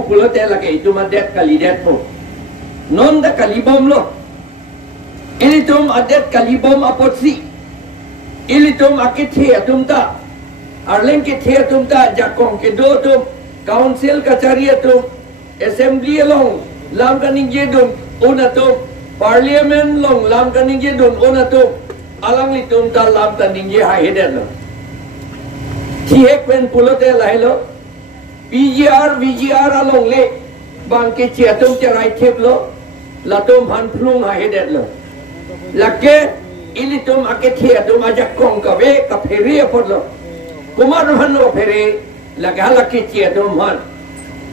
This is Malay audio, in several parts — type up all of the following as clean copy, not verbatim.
pulo te la ke itu madet kali det mo non da kali bom lo ilitum adet kali bom apotsi ilitum akithe atum ta arlen ke the atum ta jakong ke do tum council kachari atum assembly long lam kaning jedum unatum parliament long lam kaning jedum unatum alang litum ta lam kaning je ha hedet lo thiek pen pulo te lai lo VGR along le bang ke chia tum charai thep lo la tum han plung ha hedet lo la ke ili tum ake thia tum ajak kong ka ve ka pheri apot lo kumar han lo pheri la ga la ke chia tum han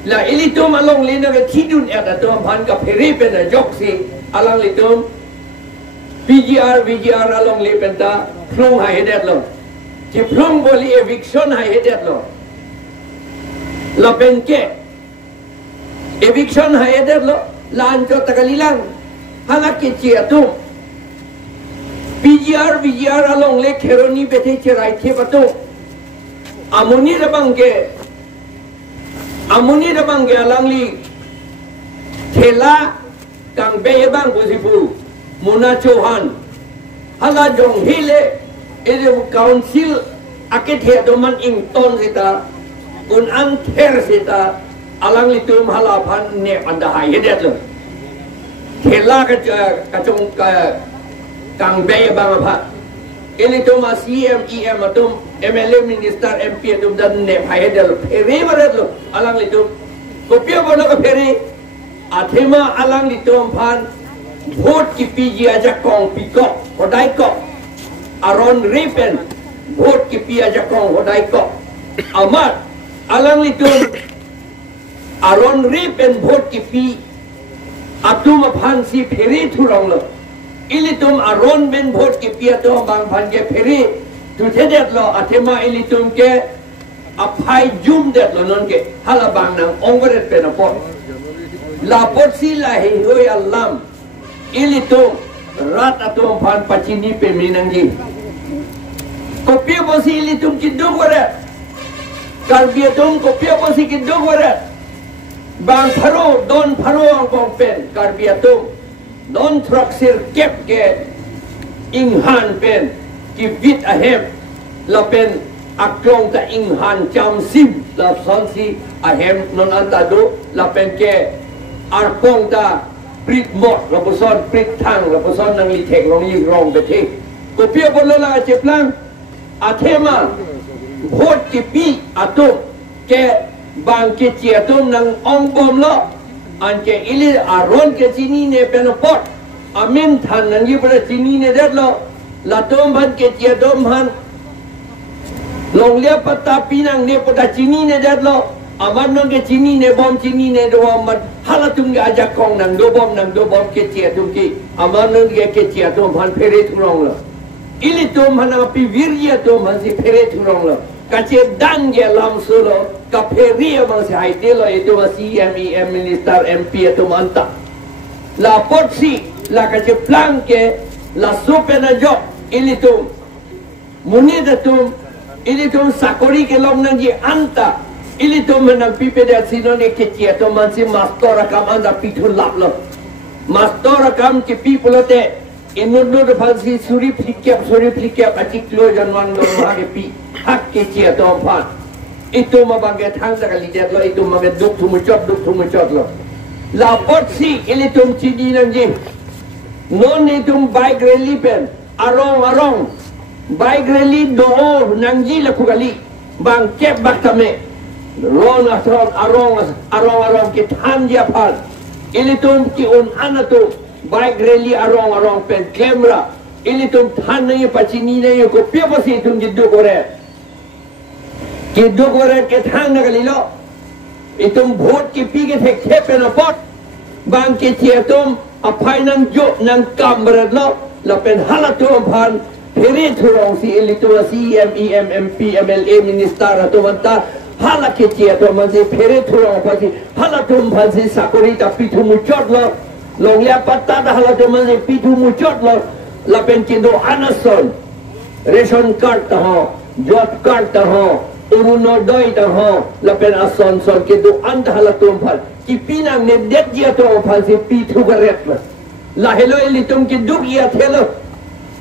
la ili tum along le na ve thidun eta tum han ka pheri pe na jok si alang li tum VGR along le penta plung ha hedet lo ki plung boli eviction ha hedet lo la benke eviction hai eder lo lan cho takalilang halak ke chia tu VGR along le kheroni bethe cherai the batu amuni rabangge alang li thela kang be bang busipu muna chauhan hala jong hile ede council ake the doman ing ton sita un an ther sita alang litum halapan ne anda hai hedet lo thela ka chung ka kang be bang pha elitum CM atum MLA minister MP atum dan ne hai hedel pheri maret lo alang litum kopia bono ka pheri athema alang litum phan vote ki piji aja kong pikok hodai ko aron ripen vote ki pi aja kong hodai ko amat alang litum aron ripen vote ki pi atum phan si pheri thurong lo ilitum aron ben vote ki pi atum bang phan ke pheri tu thedet lo athema ilitum ke aphai jum det lo non ke hala bang nang ongret pen apot la pot si la he hoi alam ilitum rat atum phan pachini pe minang ji kopia bosi ilitum ki dogore karbiatum kopia bosi ki dogore bang pharo don pharo ang bong pen karbiatum don traksir kep ke inghan pen ki vit ahem la pen aklong ta inghan cham sim la sonsi ahem non antado la pen ke arpong ta prit mot la poson prit thang la poson nang li thek long yi rong be the kopia bolola cheplang athema vote ki pi atum ke bang ke chi atum nang ong bom lo an ke ili aron ke chini ne penopot amin than nang yi pra chini ne det lo la tom ban ke chi atum han long lia pata pinang ne poda chini ne det lo aman nang ke chini ne bom do man halatum ga ajak kong nang do bom ke chi atum ki aman nang ke chi atum han phere thurong lo ili tom han api virya tom han si phere thurong lo kache dan ge lam sulo ka pheri amang se hai te lo itu CM minister MP itu manta la potsi la kache plan ke la supena job ili tum muni datum ili tum sakori ke lom nang ji anta ili tum nang pipe de sino ne ke chia to man si mastora kam anda pitu lap lo mastora kam ke people te inundu de phansi suri plikap achik lo janwan lo ma ke pi hak ke chia to phan itu mabange thang da kali det lo itu mage duk thumu chot lo la potsi ili tum chini nang ji non itum bike rally pen arong bike rally do nang ji la kugali bang kep baktame ron arong ke than dia phal ili tum ki un anato bike rally arong pen camera ili tum than nahi pachini nahi ko pe basi tum jiddu kore kiddo kore ke thang na galilo itum vote ki pi ke thek the pe na pot bang ke che tum a finance jo nang kamrat lo la pen halatum phan pheri thurong si ili to CM MP MLA minister to wanta hala ke che to man si pheri thurong pasi halatum phan si sakori ta pi thu mu chot lo long ya patta da halatum man si pi thu mu chot lo la pen kindo anason ration card ta ho job card ta ho uruno doi ta ho la pen ason son ke du an ta la tum phal ki pinang ne det dia to phal se pi thu garet la helo elitum ki duk ya thelo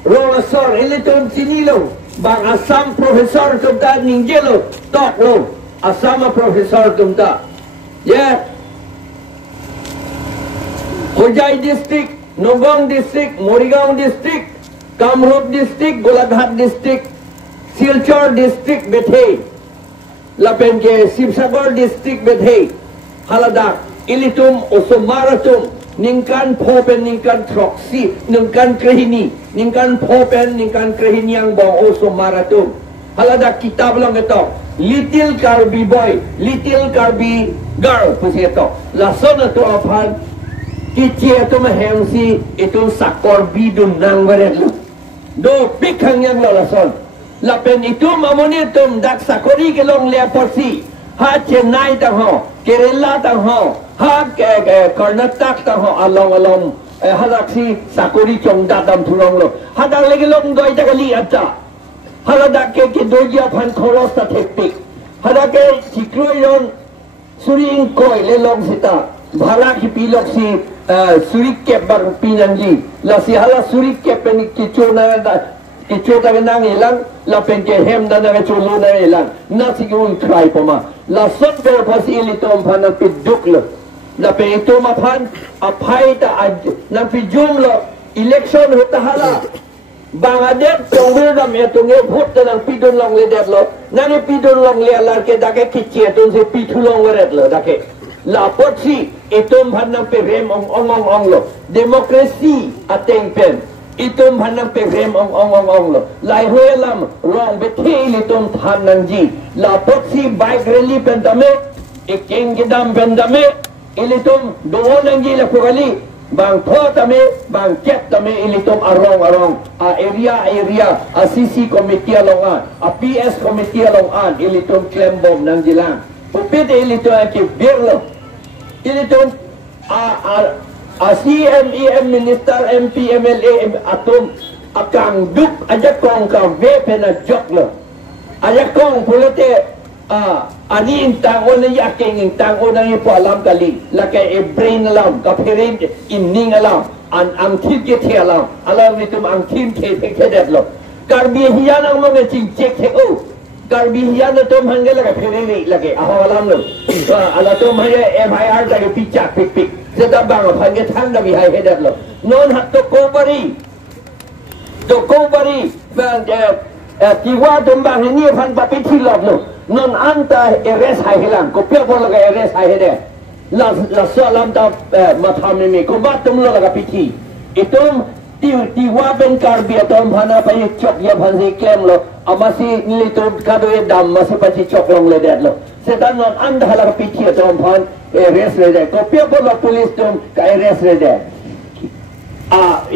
ro sor elitum sinilo bang asam profesor tum ta ningjelo tok lo asama profesor tum ta yeah Hojai district, Nogong district, Morigaon district, Kamrup district, Golaghat district, Silchar district bethe, lapen ke Sibsagar district bethe, Haladak, Ilitum, Osomaratum, Ningkan Popen, Ningkan Troxi, Ningkan Krehini, Ningkan Popen, Ningkan Krehini yang bong Osomaratum. Haladak kitab lang ito, Little Karbi Boy, Little Karbi Girl, pusi ito. Lason na to aphan, Kici itu mahemsi itu sakor bidun nang beret do pikang yang lolason lapen itu mamonitum dak sakori ke long le porsi ha Chennai ta ho Kerala ta ho ha Karnataka ta ho along halaksi sakori chong dadam thurong lo hadang lagi long doi ta kali acha haladak ke doja phan khoros ta thepik hadake chikroyon suring koi le long sita bhala ki pilok si surik kep bar pinanji la si hala surik kep ni kicho ta nang ilang la pen ke hem da na chulu na ilang na si un try poma la sot per pas ilitom phan piduk lo la pe ito ma phan aphai ta na pijum lo election hota hala Bangladesh tongwe dam etunge vote nang pidun long le det lo na ni pidun long le lar ke da ke kichi etun se pithu long weret lo da ke la potsi itum bhanang pe rem ong lo demokrasi ateng pen itum bhanang pe rem ong lo lai hoelam rong be thil itum thanang ji la potsi bike rally pen dame ekeng gedam pen dame ilitum doonang ji la kugali bang tho tame bang ket tame ilitum arong a area a CC committee alongan a PS committee alongan ilitum klembom nang jilang pupit ilitum ki birlo ilitum a CMEM minister MP MLA atum akang duk aja kong ka ve pena jok lo aja kong pulite ani intang ona yaking intang ona ni po alam kali lake e brain alam ka perin inning alam ang thil ke the alam ni tum ang thim the det lo karbi hiyan ang mga ching check the o karbi hiyan na tum hangge lake perin lake aho alam lo ala tum haye MIR lake pichak pik seta bang hangge thang da bi hai det lo non hat to kobari bang tiwa tum bang ni phan pa pithi lot lo non anta eres hai hilang ko pia bola ga eres hai hede la salam ta matham ni ko bat tum lo ga pithi itum tiwa ben karbi atom bhana pa chok ya bhansi kem lo amasi ni to kado e dam masi pachi chok long le det lo setan non anda hala pithi atom bhan eres le de ko pia bola police tum ka eres le de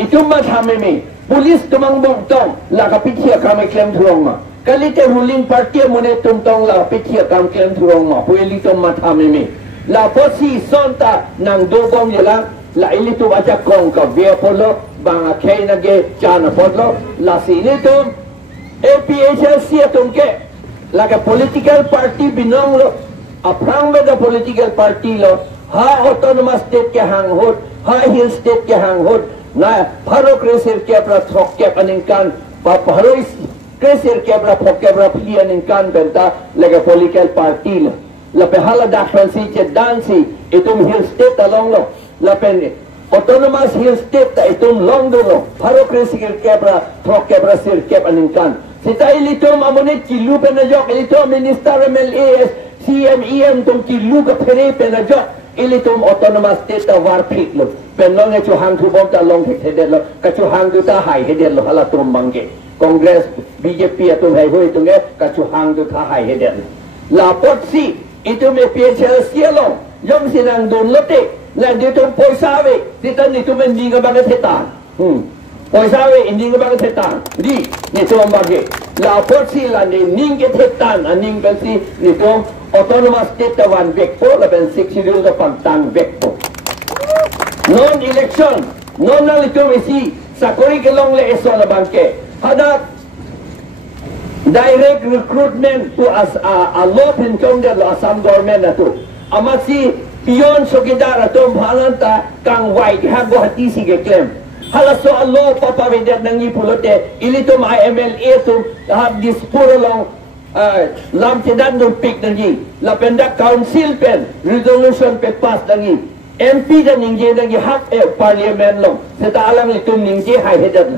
itum matham ni police tumang bong tong la ga pithi ka me klem thurong ma Kalite ruling party mune tumtong la pichia kam kem thurong ma pueli tom mathame me la posi sonta nang dogong yelang la ilitu baca kong ka bia polo bang khay na ge chana polo la sini tum APHC tum ke la ka political party binong lo aprang da political party lo ha autonomous state ke hanghot ha hill state ke hanghot na pharo kreser ke pra thok ke paningkan pa pharois Kesir kebra pokebra pilihan in kan benta lega political party la pehala da Francis dansi itum hill state along lo la pen autonomous hill state ta itum long do lo pharo kesir kebra pokebra sir keb anin kan sita ilitum amone kilu pen jok ilitum minister MLA CMEM tum kilu ka phere pen jok ilitum autonomous state ta war phit lo pen long chu hang thu bom ta long phit de lo ka chu hang du ta hai he de lo hala tum mangge Congress BJP atum hai hoi tunge kachu hang tu tha hai heden la potsi itu me PHL sielo yom sinang don lote la de tum poisa ve ditan ni tum ndi ga ba thetan poisa ve ndi ga ba thetan di ni tum ba ge la potsi la ni ning ge thetan aning ga si ni tum autonomous state ta wan vekpo la ben 6 schedule ga pantang vekpo non election non na litum isi sakori ke long le eso la banke Hadat direct recruitment to as a law in Chongde lo Assam government na to amasi pion sokidar atom bhalanta kang white ha Guwahati sige claim hala so a law papa vedet nangi pulote ilitum IMLA to have this puro long lam tidak no pick nangi la penda council pen resolution pe pass nangi MP dan ningje nangi hak parliament long seta alang litum ningje hai hedat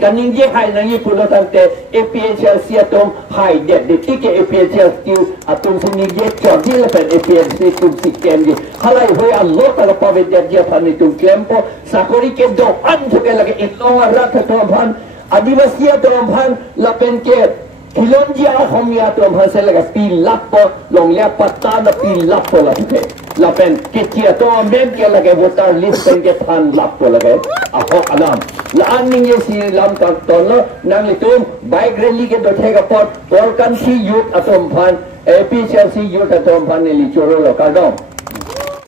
kaning je hai nangi pulo tante APHLC atom hai det de tike APHLC atom sini je chodi la pen APHLC tum sikem je halai hoi allo ta pa ve det je phani tum kempo sakori ke do an ke lage itlo rat to bhan adivasi to bhan la pen ke kilonjia homia to bhan se laga pi lapo long le patta na pi lapo la pe la pen ke tia to men ke lage voter list pen ke than lapo lage a ho alam la aning ye si lam ta tolo nang litum bike rally ke do thega pot or kan si youth atom phan APHLC youth atom phan li choro lo ka do